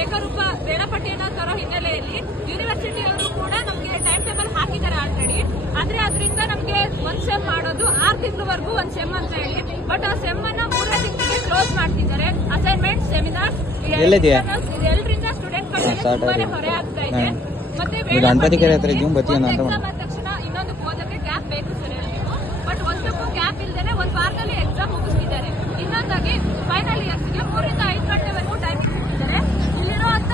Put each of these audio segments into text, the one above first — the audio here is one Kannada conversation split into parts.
ಏಕರೂಪ ವೇಳಾಪಟ್ಟಿಯನ್ನು ತರೋ ಹಿನ್ನೆಲೆಯಲ್ಲಿ ಯೂನಿವರ್ಸಿಟಿಯವರು ಕೂಡ ನಮಗೆ ಟೈಮ್ ಟೇಬಲ್ ಹಾಕಿದ್ದಾರೆ ಆಲ್ರೆಡಿ ಆದ್ರೆ ಅದರಿಂದ ನಮಗೆ ಒಂದ್ ಸೆಮ್ ಮಾಡೋದು ಆರ್ ತಿಂಗಳವರೆಗೂ ಒಂದ್ ಸೆಮ್ ಅಂತ ಹೇಳಿ. ಬಟ್ ಆ ಸೆಮ್ ಅನ್ನ ಮೂರನೇ ತಿಂಗಳಿಗೆ ಕ್ಲೋಸ್ ಮಾಡ್ತಿದ್ದಾರೆ. ಅಸೈನ್ಮೆಂಟ್ ಸೆಮಿನಾರ್ ಎಲ್ಲರಿಂದ ಇದೆಲ್ಲರಿಂದ ಸ್ಟೂಡೆಂಟ್ ತುಂಬಾನೇ. ಹೊರೆ ಆಗ್ತಾ ಇದೆ. ಮತ್ತೆ ಇದು ಗಣಪತಿಕೆರೆ ಹತ್ರ ಇದೀವಿ, ಬರ್ತೀಯಾ ಅಂತ ಒಂದು exam ಆದ ತಕ್ಷಣ ಇನ್ನೊಂದು ಓದಕ್ಕೆ ಗ್ಯಾಪ್ ಬೇಕು ಸರ್ ನೀವು ಬಟ್ ಒಂದಕ್ಕೂ ಗ್ಯಾಪ್ ಇಲ್ದೇನೆ ಒಂದ್ ವಾರದಲ್ಲಿ ಎಕ್ಸಾಮ್ ಮುಗಿಸ್ತಿದ್ದಾರೆ ಇನ್ನೊಂದಾಗಿ ಫೈನಲ್ ಇಯರ್ಸ್ಗೆ ಮೂರಿಂದ ಐದು ಗಂಟೆವರೆಗೂ ಟೈಮ್ ಕೊಟ್ಟಿದ್ದಾರೆ ಇಲ್ಲಿರುವಂತ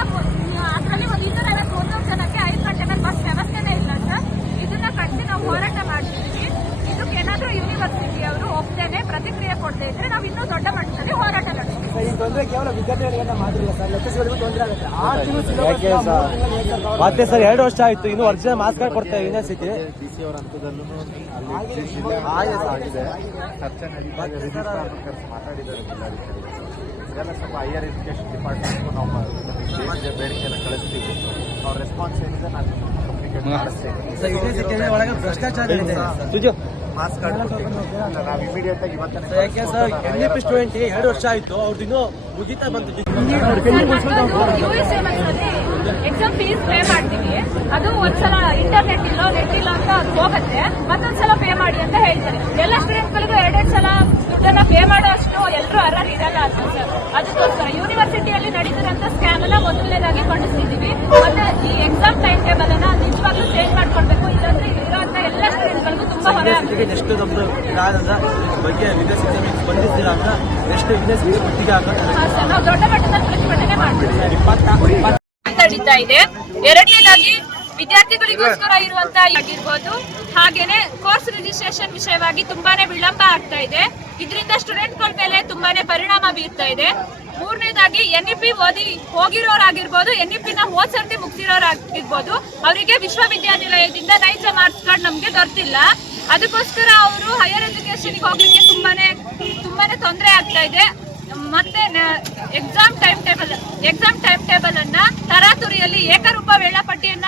ಅದರಲ್ಲಿ ಒಂದು ಇನ್ನೂರ ಐವತ್ತು ಒಂದೊಂದು ಜನಕ್ಕೆ ಐದು ಗಂಟೆ ಮೇಲೆ ಬಸ್ ವ್ಯವಸ್ಥೆನೇ ಇಲ್ಲ ಸರ್ ಇದನ್ನ ಕಂಡು ನಾವು ಹೋರಾಟ ಮಾಡ್ತಿದ್ದೀವಿ ಇದಕ್ಕೆ ಏನಾದ್ರೂ ಯೂನಿವರ್ಸಿಟಿ ಅವರು ಒಪ್ಪದೇನೆ ಪ್ರತಿಕ್ರಿಯೆ ಕೊಡದೇ ಇದ್ರೆ ನಾವು ಇನ್ನೂ ದೊಡ್ಡ ಮಟ್ಟದಲ್ಲಿ ಹೋರಾಟ ನಡೆಸ್ತೀವಿ ಈ ತೊಂದರೆ ಕೇವಲ ವಿದ್ಯಾರ್ಥಿಗಳಿಗೆ ಮಾತ್ರ ಇಲ್ಲ ಸರ್ ಲೆಕ್ಚರ್ಸ್ಗಳಿಗೂ ತೊಂದರೆ ಆಗುತ್ತೆ ಆರು ತಿಂಗಳು syllabus ಯಾಕೆ ನ ಸರ್? ಮೂರು ತಿಂಗಳು exam cover ಮತ್ತೆ ಸರ್ ಎರಡು ವರ್ಷ ಆಯ್ತು. ಇನ್ನು ಒರಿಜಿನಲ್ ಮಾಸ್ಕ್ ಕಾರ್ಡ್ ಕೊಡ್ತಾರೆ ಯೂನಿವರ್ಸಿಟಿ. ಇದೆಲ್ಲ ಸ್ವಲ್ಪ ಹೈಯರ್ ಎಜುಕೇಶನ್ ಡಿಪಾರ್ಟ್ಮೆಂಟ್ಗೂ ನಾವು ಬೇಡಿಕೆ ಬೇಡಿಕೆಯನ್ನು ಕಳಿಸ್ತೀವಿ. ಅವ್ರ ರೆಸ್ಪಾನ್ಸ್ ಏನಿದೆ ನಾನು ಕಮ್ಯುನಿಕೇಟ್ ಮಾಡಿಸ್ತೀನಿ ಮಾಸ್ಕ್ ಕಾರ್ಡ್ ನಾವು ಇಮಿಡಿಯೇಟ್ ಆಗಿ ಇವತ್ತೇ ಯಾಕೆ sir? N E P student ಎರಡು ವರ್ಷ ಆಯ್ತು. ಅವ್ರದ್ದು ಇನ್ನೂ ಮುಗಿತಾ ಬಂತು ಎಕ್ಸಾಮ್ ಫೀಸ್ ಪೇ ಮಾಡ್ತೀವಿ. ಅದು ಒಂದ್ಸಲ ಇಂಟರ್ನೆಟ್ ಇಲ್ಲ ನೆಟ್ ಇಲ್ಲ ಅಂತ ಅದು ಹೋಗುತ್ತೆ. ಮತ್ತೊಂದ್ಸಲ ಪೇ ಮಾಡಿ ಅಂತ ಹೇಳ್ತಾರೆ. ಎಲ್ಲ ಸ್ಟೂಡೆಂಟ್ಗಳಿಗೂ ಎರಡೆರಡು ಸಲ ದುಡ್ಡನ್ನ ಪೇ ಮಾಡೋಷ್ಟು ಎಲ್ಲರೂ ಅರ್ಹರ್ ಇರಲ್ಲ ಅಂತ ಸರ್. ಅದಕ್ಕೋಸ್ಕರ ಯೂನಿವರ್ಸಿಟಿಯಲ್ಲಿ ನಡೀತಿರೋಂಥ ಸ್ಕ್ಯಾಮ್ ಎಲ್ಲ ಮೊದಲನೇದಾಗಿ ಖಂಡಿಸ್ತಿದ್ದೀವಿ ಮತ್ತೆ ಈ ಎಕ್ಸಾಮ್ ಟೈಮ್ ಟೇಬಲ್ ಅನ್ನ ನಿಜವಾಗ್ಲೂ ಚೇಂಜ್ ಮಾಡ್ಕೊಡ್ಬೇಕು ಇಲ್ಲಾಂದ್ರೆ ಇಲ್ಲಿರುವಂತ ಎಲ್ಲ ಸ್ಟೂಡೆಂಟ್ಗಳಿಗೂ ಯೂನಿವರ್ಸಿಟಿಗೆ ನೆಕ್ಸ್ಟ್ ನಮ್ದು ಇದ್ರ ಬಗ್ಗೆ ವಿದ್ಯಾರ್ಥಿ ಸ್ಪಂದಿಸ್ತೀರಾ ಅಂತ ನೆಕ್ಸ್ಟ್ ಯೂನಿವರ್ಸಿಟಿ ಒಟ್ಟಿಗೆ ಹಾಕೋದು ನಡೀತಾ ಇದೆ. ಎರಡನೇದಾಗಿ ವಿದ್ಯಾರ್ಥಿಗಳಿಗೋಸ್ಕರ ಇರುವಂತ ಆಗಿರ್ಬೋದು ಹಾಗೇನೆ ಕೋರ್ಸ್ ರಿಜಿಸ್ಟ್ರೇಷನ್ ವಿಷಯವಾಗಿ ತುಂಬಾನೇ ವಿಳಂಬ ಆಗ್ತಾ ಇದೆ. ಇದರಿಂದ ಸ್ಟೂಡೆಂಟ್ಗಳ ಮೇಲೆ ತುಂಬಾನೇ ಪರಿಣಾಮ ಬೀರ್ತಾ ಇದೆ. ಮೂರನೇದಾಗಿ ಎನ್ ಇ ಪಿ ಓದಿ ಹೋಗಿರೋರಾಗಿರ್ಬೋದು ಎನ್ ಇ ಪಿನ ಹೋದ್ ಸರ್ತಿ ಮುಗಿಸಿರೋರಾಗಿರ್ಬೋದು ಅವರಿಗೆ ವಿಶ್ವವಿದ್ಯಾನಿಲಯದಿಂದ ನೈಜ ಮಾರ್ಕ್ಸ್ ಕಾರ್ಡ್ ನಮ್ಗೆ ದೊರೆತಿಲ್ಲ. ಅದಕ್ಕೋಸ್ಕರ ಅವರು ಹೈಯರ್ ಎಜುಕೇಶನ್ಗೆ ಹೋಗ್ಲಿಕ್ಕೆ ತುಂಬಾನೇ ತುಂಬಾನೇ ತೊಂದರೆ ಆಗ್ತಾ ಇದೆ. ಮತ್ತೆ exam time table exam time table ಅನ್ನ ತರಾತುರಿಯಲ್ಲಿ ಏಕರೂಪ ವೇಳಾಪಟ್ಟಿಯನ್ನ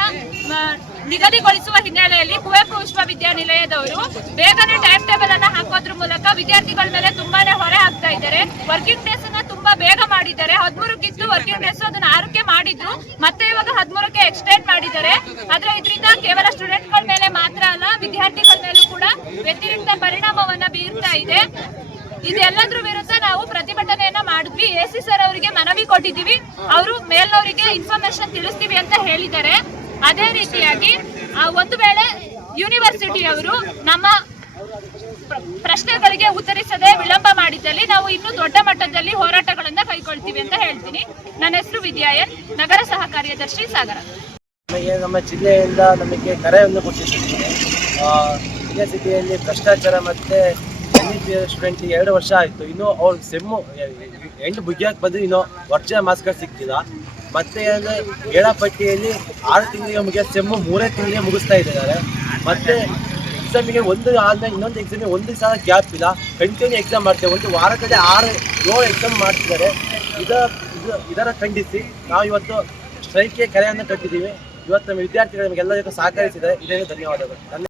ನಿಗದಿಗೊಳಿಸುವ ಹಿನ್ನೆಲೆಯಲ್ಲಿ ಕುವೆಂಪು ವಿಶ್ವವಿದ್ಯಾನಿಲಯದವರು ಬೇಗನೆ ಟೈಮ್ ಟೇಬಲ್ ಅನ್ನ ಹಾಕೋದ್ರ ಮೂಲಕ ವಿದ್ಯಾರ್ಥಿಗಳ ಮೇಲೆ ತುಂಬಾನೇ ಹೊರೆ ಆಗ್ತಾ ಇದ್ದಾರೆ. ವರ್ಕಿಂಗ್ ಡೇಸ್ ಅನ್ನ ತುಂಬಾ ಬೇಗ ಮಾಡಿದ್ದಾರೆ. ಹದಿಮೂರಕ್ಕಿತ್ತು ವರ್ಕಿಂಗ್ ಡೇಸ್ ಅದನ್ನ ಆರಕ್ಕೆ ಮಾಡಿದ್ರು. ಮತ್ತೆ ಇವಾಗ ಹದಿಮೂರಕ್ಕೆ ಎಕ್ಸ್ಟೆಂಡ್ ಮಾಡಿದ್ದಾರೆ. ಆದ್ರೆ ಇದರಿಂದ ಕೇವಲ ಸ್ಟೂಡೆಂಟ್ಗಳ ಮೇಲೆ ಮಾತ್ರ ಅಲ್ಲ ವಿದ್ಯಾರ್ಥಿಗಳ ಮೇಲೂ ಕೂಡ ವ್ಯತಿರಿಕ್ತ ಪರಿಣಾಮವನ್ನ ಬೀರ್ತಾ ಇದೆ. ಇದೆಲ್ಲದ್ರ ವಿರುದ್ಧ ನಾವು ಪ್ರತಿಭಟನೆಯನ್ನ ಮಾಡಿದ್ವಿ. ಎ ಸಿ ಸರ್ ಅವರಿಗೆ ಮನವಿ ಕೊಟ್ಟಿದ್ದೀವಿ. ಅವರು ಮೇಲ್ನವರಿಗೆ ಇನ್ಫಾರ್ಮೇಶನ್ ತಿಳಿಸ್ತೀವಿ ಅಂತ ಹೇಳಿದ್ದಾರೆ. ಅದೇ ರೀತಿಯಾಗಿ ಒಂದು ವೇಳೆ ಯೂನಿವರ್ಸಿಟಿ ಅವರು ನಮ್ಮ ಪ್ರಶ್ನೆಗಳಿಗೆ ಉತ್ತರಿಸದೆ ವಿಳಂಬ ಮಾಡಿದ್ದಲ್ಲಿ ನಾವು ಇನ್ನೂ ದೊಡ್ಡ ಮಟ್ಟದಲ್ಲಿ ಹೋರಾಟಗಳನ್ನ ಕೈಗೊಳ್ತೀವಿ ಅಂತ ಹೇಳ್ತೀನಿ. ನನ್ನ ಹೆಸರು ವಿದ್ಯಾಯನ್, ನಗರ ಸಹ ಕಾರ್ಯದರ್ಶಿ ಸಾಗರ ನಮ್ಮ ಜಿಲ್ಲೆಯಿಂದ ನಮಗೆ ಕರೆಯನ್ನು ಕೊಟ್ಟಿದ್ದೀವಿ ಯೂನಿವರ್ಸಿಟಿಯಲ್ಲಿ ಭ್ರಷ್ಟಾಚಾರ ಮತ್ತೆ ಎನ್ ಇ ಸ್ಟೂಡೆಂಟ್ ಎರಡು ವರ್ಷ ಆಯಿತು. ಇನ್ನು ಅವ್ರ ಸೆಮ್ಮು ಎಂಟು ಬುಗ್ಗಿಯಾಗಿ ಬಂದು ಇನ್ನೂ ವರ್ಷ ಮಾಸ್ಕ್ ಸಿಕ್ಕಿಲ್ಲ ಸಿಗ್ತಿಲ್ಲ. ಮತ್ತೆ ವೇಳಾಪಟ್ಟಿಯಲ್ಲಿ ಆರು ತಿಂಗಳಿಗೆ ಮುಗಿಯೋ ಸೆಮ್ಮು ಮೂರೇ ತಿಂಗಳಿಗೆ ಮುಗಿಸ್ತಾ ಇದ್ದಾರೆ. ಮತ್ತೆ ಎಕ್ಸಾಮಿಗೆ ಒಂದು ಆದ್ಮೇಲೆ ಇನ್ನೊಂದು ಎಕ್ಸಾಮ್ ಒಂದು ಸಲ ಗ್ಯಾಪ್ ಇಲ್ಲ. ಕಂಟಿನ್ಯೂ ಎಕ್ಸಾಮ್ ಮಾಡ್ತೇವೆ. ಒಂದು ವಾರದಲ್ಲಿ ಆರು, ಏಳು ಎಕ್ಸಾಮ್ ಮಾಡ್ತಿದ್ದಾರೆ. ಇದ, ಇದು, ಇದರ ಖಂಡಿಸಿ ನಾವು ಇವತ್ತು ಸ್ಟ್ರೈಕ್ಗೆ ಕರೆಯನ್ನು ಕಟ್ಟಿದ್ದೀವಿ. ಇವತ್ತು ನಮ್ಮ ವಿದ್ಯಾರ್ಥಿಗಳು ನಮಗೆಲ್ಲರಿಗೂ ಸಹಕರಿಸಿದ್ದಾರೆ. ಇದೇನು ಧನ್ಯವಾದಗಳು.